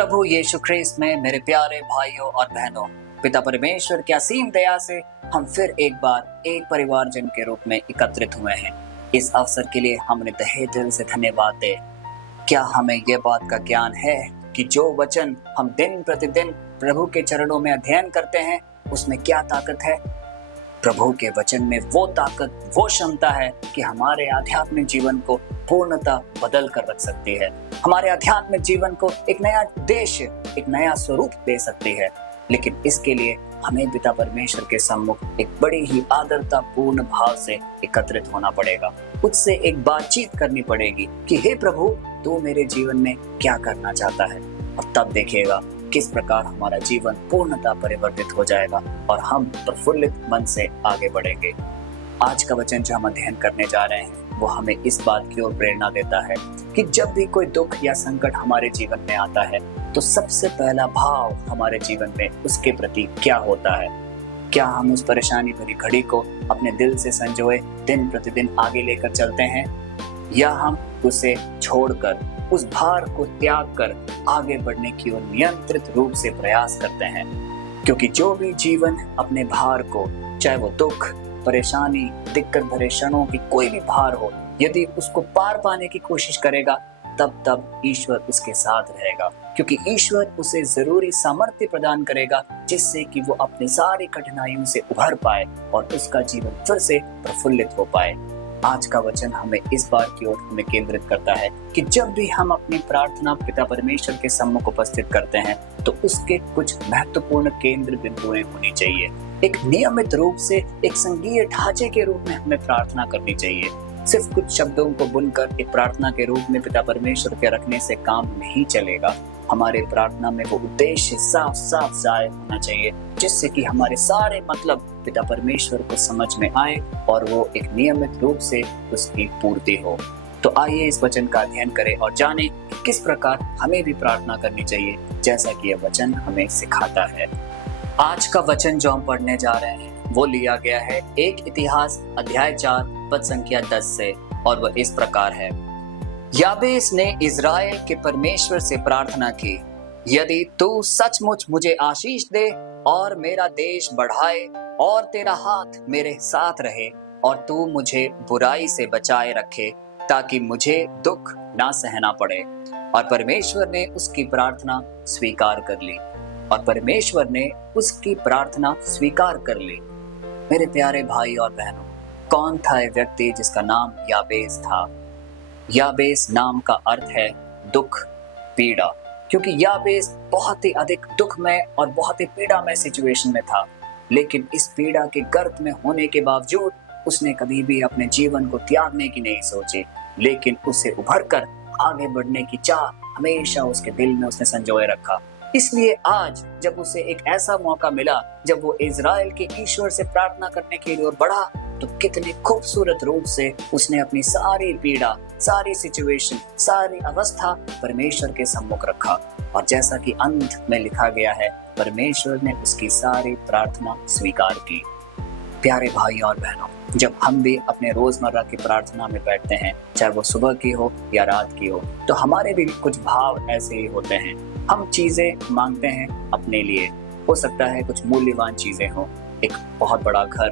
प्रभु यीशु ख्रीस्त में मेरे प्यारे भाइयों और बहनों, पिता परमेश्वर की असीम दया से हम फिर एक बार एक परिवारजन के रूप में एकत्रित हुए हैं। इस अवसर के लिए हमने तहे दिल से धन्यवाद दे। क्या हमें यह बात का ज्ञान है कि जो वचन हम दिन प्रतिदिन प्रभु के चरणों में अध्ययन करते हैं उसमें क्या ताकत है? प्रभु के वचन में वो ताकत, वो क्षमता है कि हमारे आध्यात्मिक जीवन को पूर्णतः बदल कर रख सकती है। हमारे आध्यात्मिक जीवन को एक नया उद्देश्य, एक नया स्वरूप दे सकती है। लेकिन इसके लिए हमें पिता परमेश्वर के सम्मुख एक बड़ी ही आदरता पूर्ण भाव से एकत्रित होना पड़ेगा। उससे एक बातचीत करनी पड़ेगी कि हे प्रभु, तू मेरे जीवन में क्या करना चाहता है। और तब देखिएगा किस प्रकार हमारा जीवन पूर्णतः परिवर्तित हो जाएगा और हम प्रफुल्लित मन से आगे बढ़ेंगे। आज का वचन जो हम अध्ययन करने जा रहे हैं वो हमें इस बात की ओर प्रेरणा देता है कि जब भी कोई दुख या संकट हमारे जीवन में आता है तो सबसे पहला भाव हमारे जीवन में उसके प्रति क्या होता है। क्या हम उस परेशानी भरी घड़ी को अपने दिल से संजोए दिन प्रतिदिन आगे लेकर चलते हैं, या हम उसे छोड़कर, उस भार को त्याग कर आगे बढ़ने की ओर नियंत्रित रूप से प्रयास करते हैं? क्योंकि जो भी जीवन अपने भार को, चाहे वो दुख, परेशानी, दिक्कत भरे क्षणों की कोई भी भार हो, यदि उसको पार पाने की कोशिश करेगा तब ईश्वर उसके साथ रहेगा। क्योंकि ईश्वर उसे जरूरी सामर्थ्य प्रदान करेगा जिससे कि वो अपनी सारी कठिनाइयों से उभर पाए और उसका जीवन फिर से प्रफुल्लित हो पाए। आज का वचन हमें इस बात की ओर हमें केंद्रित करता है कि जब भी हम अपनी प्रार्थना पिता परमेश्वर के सम्मुख उपस्थित करते हैं तो उसके कुछ महत्वपूर्ण केंद्र बिंदुएं होनी चाहिए। एक नियमित रूप से एक संघीय ढांचे के रूप में हमें प्रार्थना करनी चाहिए। सिर्फ कुछ शब्दों को बुनकर एक प्रार्थना के रूप में पिता परमेश्वर के रखने से काम नहीं चलेगा। हमारे प्रार्थना में वो उद्देश्य साफ साफ जाहिर होना चाहिए जिससे कि हमारे सारे मतलब पिता परमेश्वर को समझ में आए और वो एक नियमित रूप से उसकी पूर्ति हो। तो आइए इस वचन का अध्ययन करें और जानें कि किस प्रकार हमें भी प्रार्थना करनी चाहिए जैसा कि यह वचन हमें सिखाता है। आज का वचन जो हम पढ़ने जा रहे हैं वो लिया गया है एक इतिहास अध्याय 4 पद संख्या 10 से, और वह इस प्रकार है। याबेस ने इज़राइल के परमेश्वर से प्रार्थना की, यदि तू सचमुच मुझे आशीष दे और मेरा देश बढ़ाए और तेरा हाथ मेरे साथ रहे और तू मुझे बुराई से बचाए रखे ताकि मुझे दुख ना सहना पड़े। और परमेश्वर ने उसकी प्रार्थना स्वीकार कर ली। और परमेश्वर ने उसकी प्रार्थना स्वीकार कर ली। मेरे प्यारे भाई और बहनों, कौन था यह व्यक्ति जिसका नाम याबेस था? याबेस नाम का अर्थ है दुख, पीड़ा। क्योंकि याबेस बहुत ही अधिक दुखमय और बहुत ही पीड़ामय सिचुएशन में था, लेकिन इस पीड़ा के गर्त में होने के बावजूद उसने कभी भी अपने जीवन को त्यागने की नहीं सोची, लेकिन उसे उभरकर आगे बढ़ने की चाह हमेशा उसके दिल में उसने संजोए रखा। इसलिए आज जब उसे एक ऐसा मौका मिला जब वो इज़राइल के ईश्वर से प्रार्थना करने के लिए बढ़ा, तो कितने खूबसूरत रूप से उसने अपनी सारी पीड़ा, सारी सिचुएशन, सारी अवस्था परमेश्वर के सम्मुख रखा। और जैसा कि अंत में लिखा गया है, परमेश्वर ने उसकी सारी प्रार्थना स्वीकार की। प्यारे भाइयों और बहनों, जब हम भी अपने रोजमर्रा की प्रार्थना में बैठते हैं, चाहे वो सुबह की हो या रात की हो, तो हमारे भी कुछ भाव ऐसे ही होते हैं। हम चीजें मांगते हैं अपने लिए, हो सकता है कुछ मूल्यवान चीजें हो, एक बहुत बड़ा घर,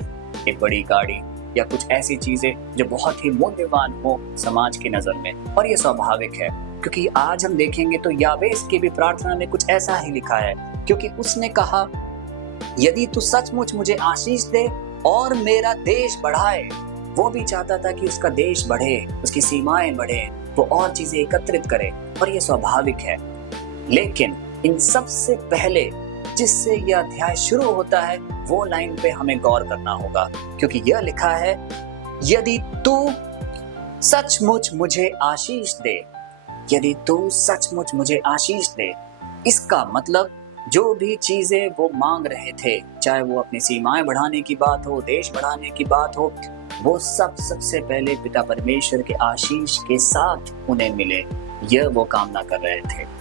एक बड़ी गाड़ी, या कुछ ऐसी चीजें जो बहुत ही मूल्यवान हो समाज की नजर में। और ये स्वाभाविक है, क्योंकि आज हम देखेंगे तो याबेस की भी प्रार्थना में कुछ ऐसा ही लिखा है। क्योंकि उसने कहा, यदि तू सचमुच मुझे आशीष दे और मेरा देश बढ़ाए। वो भी चाहता था कि उसका देश बढ़े, उसकी सीमाएं बढ़े, वो और चीजें एकत्रित करे, और ये स्वाभाविक है। लेकिन इन सबसे पहले जिससे यह अध्याय शुरू होता है वो लाइन पे हमें गौर करना होगा। क्योंकि यह लिखा है, यदि तू सचमुच मुझे आशीष दे। यदि तू सचमुच मुझे आशीष दे, इसका मतलब जो भी चीजें वो मांग रहे थे, चाहे वो अपनी सीमाएं बढ़ाने की बात हो, देश बढ़ाने की बात हो, वो सब सबसे पहले पिता परमेश्वर के आशीष के साथ उन्हें मिले, यह वो कामना कर रहे थे।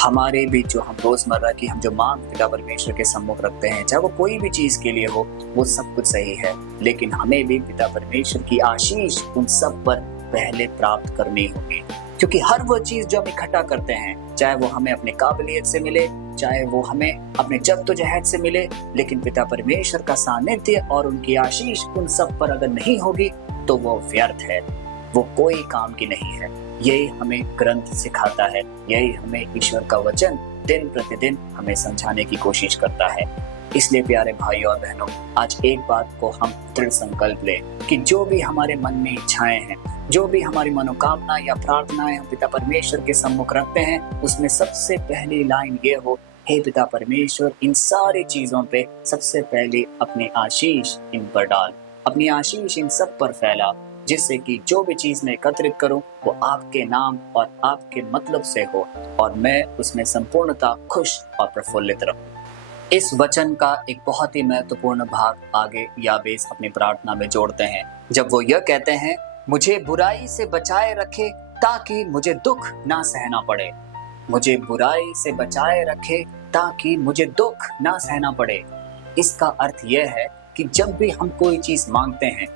हमारे भी जो हम रोजमर्रा की हम जो मांग पिता परमेश्वर के सम्मुख रखते हैं, चाहे वो कोई भी चीज के लिए हो, वो सब कुछ सही है, लेकिन हमें भी पिता परमेश्वर की आशीष उन सब पर पहले प्राप्त करनी होगी, क्योंकि हर वो चीज जो हम इकट्ठा करते हैं, चाहे वो हमें अपने काबिलियत से मिले, चाहे वो हमें अपने जद्दोजहद से मिले, लेकिन पिता परमेश्वर का सानिध्य और उनकी आशीष उन सब पर अगर नहीं होगी तो वो व्यर्थ है, वो कोई काम की नहीं है। यही हमें ग्रंथ सिखाता है, यही हमें ईश्वर का वचन दिन प्रतिदिन हमें समझाने की कोशिश करता है। इसलिए प्यारे भाइयों और बहनों, आज एक बात को हम दृढ़ संकल्प लें कि जो भी हमारे मन में इच्छाएं हैं, जो भी हमारी मनोकामना या प्रार्थनाएं हम पिता परमेश्वर के सम्मुख रखते हैं, उसमें सबसे पहली लाइन ये हो, हे पिता परमेश्वर, इन सारी चीजों पे सबसे पहले अपनी आशीष इन पर डाल, अपनी आशीष इन सब पर फैला, जिससे कि जो भी चीज मैं एकत्रित करूं वो आपके नाम और आपके मतलब से हो और मैं उसमें संपूर्णता खुश और प्रफुल्लित रहूं। इस वचन का एक बहुत ही महत्वपूर्ण भाग आगे याबेस अपनी प्रार्थना में जोड़ते हैं, जब वो यह कहते हैं, मुझे बुराई से बचाए रखे ताकि मुझे दुख ना सहना पड़े। मुझे बुराई से बचाए रखे ताकि मुझे दुख ना सहना पड़े। इसका अर्थ यह है कि जब भी हम कोई चीज मांगते हैं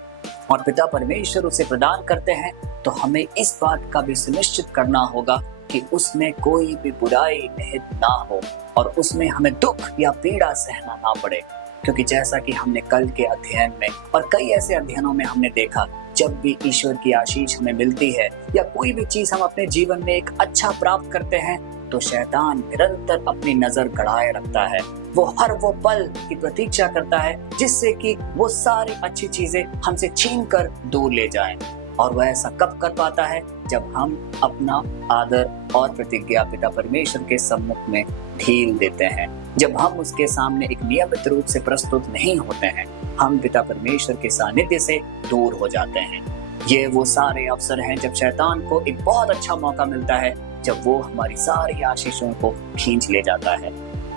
और पिता परमेश्वर उसे प्रदान करते हैं, तो हमें इस बात का भी सुनिश्चित करना होगा कि उसमें कोई भी बुराई निहित ना हो और उसमें हमें दुख या पीड़ा सहना ना पड़े। क्योंकि जैसा कि हमने कल के अध्ययन में और कई ऐसे अध्ययनों में हमने देखा, जब भी ईश्वर की आशीष हमें मिलती है या कोई भी चीज हम अपने जीवन में एक अच्छा प्राप्त करते हैं, तो शैतान निरंतर अपनी नजर गड़ाए रखता है। वो हर वो पल की प्रतीक्षा करता है जिससे कि वो सारी अच्छी चीजें हमसे छीन कर दूर ले जाएं। और वह ऐसा कब कर पाता है? जब हम अपना आदर और प्रतिज्ञा पिता परमेश्वर के सम्मुख में ढील देते हैं, जब हम उसके सामने एक नियमित रूप से प्रस्तुत नहीं होते हैं, हम पिता परमेश्वर के सानिध्य से दूर हो जाते हैं। ये वो सारे अवसर हैं जब शैतान को एक बहुत अच्छा मौका मिलता है, जब वो हमारी सारी आशीषों को खींच ले जाता है।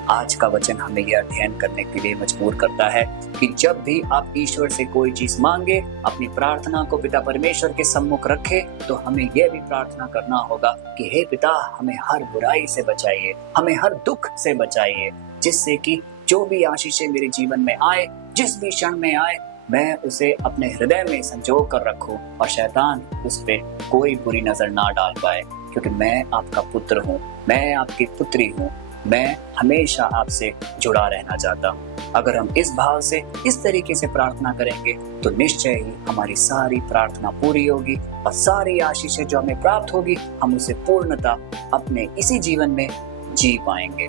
आज का वचन हमें यह अध्ययन करने के लिए मजबूर करता है कि जब भी आप ईश्वर से कोई चीज मांगे, अपनी प्रार्थना को पिता परमेश्वर के सम्मुख रखे, तो हमें यह भी प्रार्थना करना होगा कि हे पिता, हमें हर बुराई से बचाइए, हमें हर दुख से बचाइए, जिससे कि जो भी आशीषें मेरे जीवन में आए, जिस भी क्षण में आए, मैं उसे अपने हृदय में संजो कर रखूं और शैतान उस पे कोई बुरी नजर ना डाल पाए, क्योंकि मैं आपका पुत्र हूँ, मैं आपकी पुत्री हूँ, मैं हमेशा आपसे जुड़ा रहना चाहता हूँ। अगर हम इस भाव से, इस तरीके से प्रार्थना करेंगे, तो निश्चय ही हमारी सारी प्रार्थना पूरी होगी और सारी आशीषें जो हमें प्राप्त होगी, हम उसे पूर्णता अपने इसी जीवन में जी पाएंगे।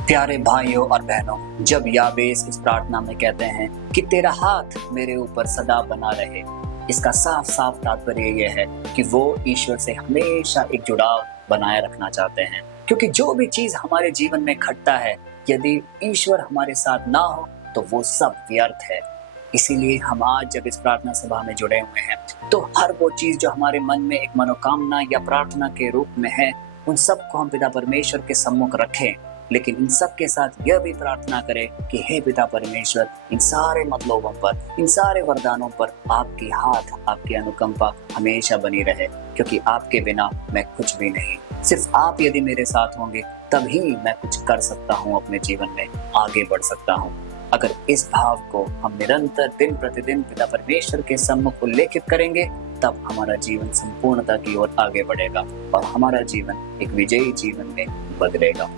प्यारे भाइयों और बहनों, जब याबेस इस प्रार्थना में कहते हैं कि तेरा हाथ मेरे ऊपर सदा बना रहे, इसका साफ साफ तात्पर्य यह है कि वो ईश्वर से हमेशा एक जुड़ाव बनाए रखना चाहते हैं, क्योंकि जो भी चीज हमारे जीवन में घटता है, यदि ईश्वर हमारे साथ ना हो तो वो सब व्यर्थ है। इसीलिए हम आज जब इस प्रार्थना सभा में जुड़े हुए हैं, तो हर वो चीज जो हमारे मन में एक मनोकामना या प्रार्थना के रूप में है, उन सब को हम पिता परमेश्वर के सम्मुख रखें, लेकिन इन सब के साथ यह भी प्रार्थना करें कि हे पिता परमेश्वर, इन सारे मतलबों पर, इन सारे वरदानों पर आपकी हाथ, आपकी अनुकंपा हमेशा बनी रहे, क्योंकि आपके बिना मैं कुछ भी नहीं। सिर्फ आप यदि मेरे साथ होंगे, तभी मैं कुछ कर सकता हूँ, अपने जीवन में आगे बढ़ सकता हूँ। अगर इस भाव को हम निरंतर दिन प्रतिदिन पिता परमेश्वर के सम्मुख उल्लेखित करेंगे, तब हमारा जीवन संपूर्णता की ओर आगे बढ़ेगा और हमारा जीवन एक विजयी जीवन में बदलेगा।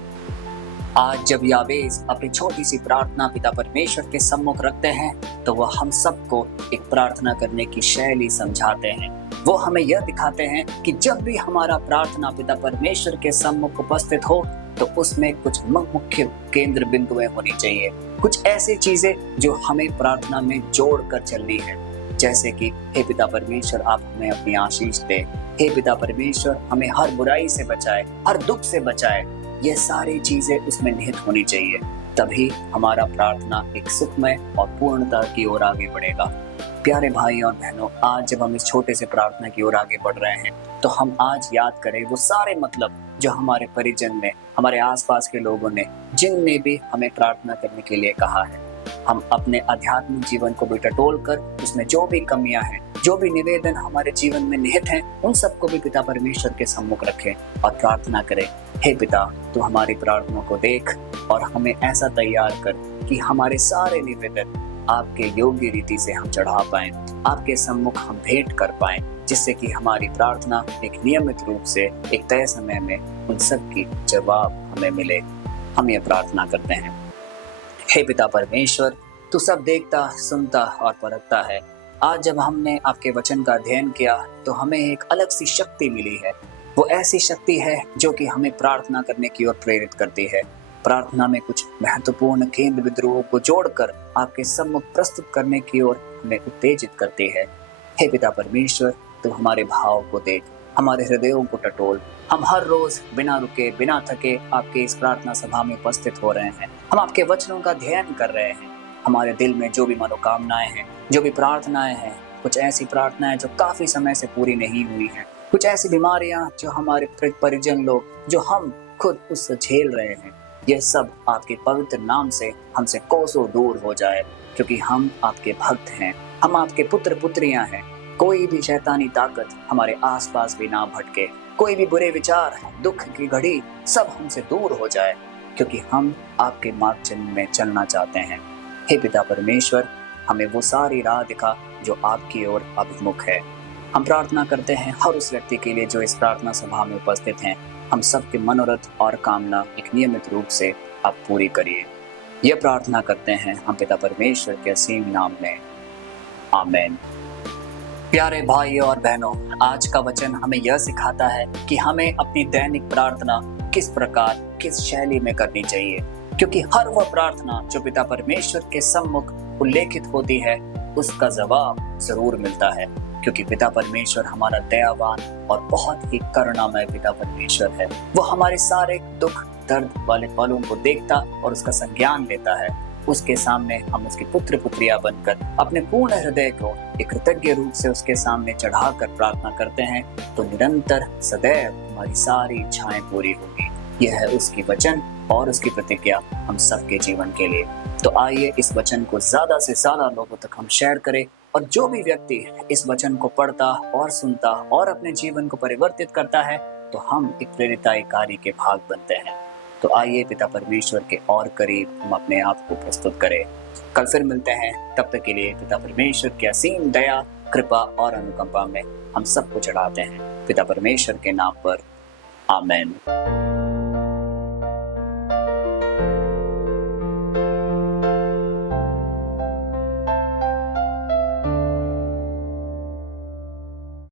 आज जब याबेस अपनी छोटी सी प्रार्थना पिता परमेश्वर के सम्मुख रखते हैं, तो वह हम सबको एक प्रार्थना करने की शैली समझाते हैं। वो हमें यह दिखाते हैं कि जब भी हमारा प्रार्थना पिता परमेश्वर के सम्मुख उपस्थित हो, तो उसमें कुछ मुख्य केंद्र बिंदुएं होनी चाहिए, कुछ ऐसी चीजें जो हमें प्रार्थना में जोड़ कर चलनी है, जैसे कि हे पिता परमेश्वर, आप हमें अपनी आशीष दे, हे पिता परमेश्वर, हमें हर बुराई से बचाए, हर दुख से बचाए। ये सारी चीजें उसमें निहित होनी चाहिए, तभी हमारा प्रार्थना एक सुखमय और पूर्णता की ओर आगे बढ़ेगा। प्यारे भाई और बहनों, आज जब हम इस छोटे से प्रार्थना की ओर आगे बढ़ रहे हैं, तो हम आज याद करें वो सारे मतलब जो हमारे परिजन ने, हमारे आसपास के लोगों ने, जिनने भी हमें प्रार्थना करने के लिए कहा है। हम अपने आध्यात्मिक जीवन को भी टटोल कर उसमें जो भी कमियां हैं, जो भी निवेदन हमारे जीवन में निहित हैं, उन सबको भी पिता परमेश्वर के सम्मुख रखें और प्रार्थना करें, हे पिता, तू हमारी प्रार्थना को देख और हमें ऐसा तैयार कर कि हमारे सारे निवेदन आपके योग्य रीति से हम चढ़ा पाएं, आपके सम्मुख हम भेंट कर पाएं, जिससे कि हमारी प्रार्थना एक नियमित रूप से एक तय समय में उन सब की जवाब हमें मिले। हम ये प्रार्थना करते हैं। हे पिता परमेश्वर, तू सब देखता, सुनता और परखता है। आज जब हमने आपके वचन का अध्ययन किया तो हमें एक अलग सी शक्ति मिली है। वो ऐसी शक्ति है जो कि हमें प्रार्थना करने की ओर प्रेरित करती है। प्रार्थना में कुछ महत्वपूर्ण केंद्र बिंदुओं को जोड़कर आपके सम्मुख प्रस्तुत करने की ओर हमें उत्तेजित करती है। हे पिता परमेश्वर, तू हमारे भाव को देख, हमारे हृदयों को टटोल। हम हर रोज बिना रुके, बिना थके आपके इस प्रार्थना सभा में उपस्थित हो रहे हैं। हम आपके वचनों का अध्ययन कर रहे हैं। हमारे दिल में जो भी मनोकामनाएं हैं, जो भी प्रार्थनाएं हैं, कुछ ऐसी प्रार्थनाएं जो काफी समय से पूरी नहीं हुई हैं, कुछ ऐसी बीमारियां जो हमारे परिजन लोग, जो हम खुद उससे झेल रहे हैं, यह सब आपके पवित्र नाम से हमसे कोसों दूर हो जाए, क्योंकि हम आपके भक्त हैं, हम आपके पुत्र पुत्रियां हैं। कोई भी शैतानी ताकत हमारे आसपास भी ना भटके, कोई भी बुरे विचार, दुख की घड़ी सब हमसे दूर हो जाए, क्योंकि हम आपके मार्ग चिन्ह में चलना चाहते हैं। हे पिता परमेश्वर, हमें वो सारी राह दिखा जो आपकी ओर अभिमुख है। हम प्रार्थना करते हैं हर उस व्यक्ति के लिए जो इस प्रार्थना सभा में उपस्थित हैं। हम सबके मनोरथ और कामना एक नियमित रूप से आप पूरी करिए। यह प्रार्थना करते हैं हम पिता परमेश्वर के असीम नाम में, आमीन। प्यारे भाइयों और बहनों, आज का वचन हमें यह सिखाता है कि हमें अपनी दैनिक प्रार्थना किस प्रकार, किस शैली में करनी चाहिए, क्योंकि हर वह प्रार्थना जो पिता परमेश्वर के सम्मुख उल्लेखित होती है उसका जवाब जरूर मिलता है, क्योंकि पिता परमेश्वर हमारा दयावान और बहुत ही करुणामय पिता परमेश्वर है। वो हमारे सारे दुख दर्द वाले पलों को देखता और उसका संज्ञान लेता है। उसके सामने हम उसकी पुत्र पुत्रियां बनकर अपने पूर्ण हृदय को एक कृतज्ञ रूप से उसके सामने चढ़ाकर प्रार्थना करते हैं तो निरंतर सदैव हमारी सारी इच्छाएं पूरी होगी। यह है उसकी वचन और उसकी प्रतिज्ञा हम सबके जीवन के लिए। तो आइए इस वचन को ज्यादा से ज्यादा लोगों तक हम शेयर करें, और जो भी व्यक्ति इस वचन को पढ़ता और सुनता और अपने जीवन को परिवर्तित करता है तो हम एक प्रेरिताई कार्य के भाग बनते हैं। तो आइए पिता परमेश्वर के और करीब हम अपने आप को प्रस्तुत करें। कल फिर मिलते हैं, तब तक के लिए पिता परमेश्वर की असीम दया, कृपा और अनुकंपा में हम सबको चढ़ाते हैं पिता परमेश्वर के नाम पर, आमीन।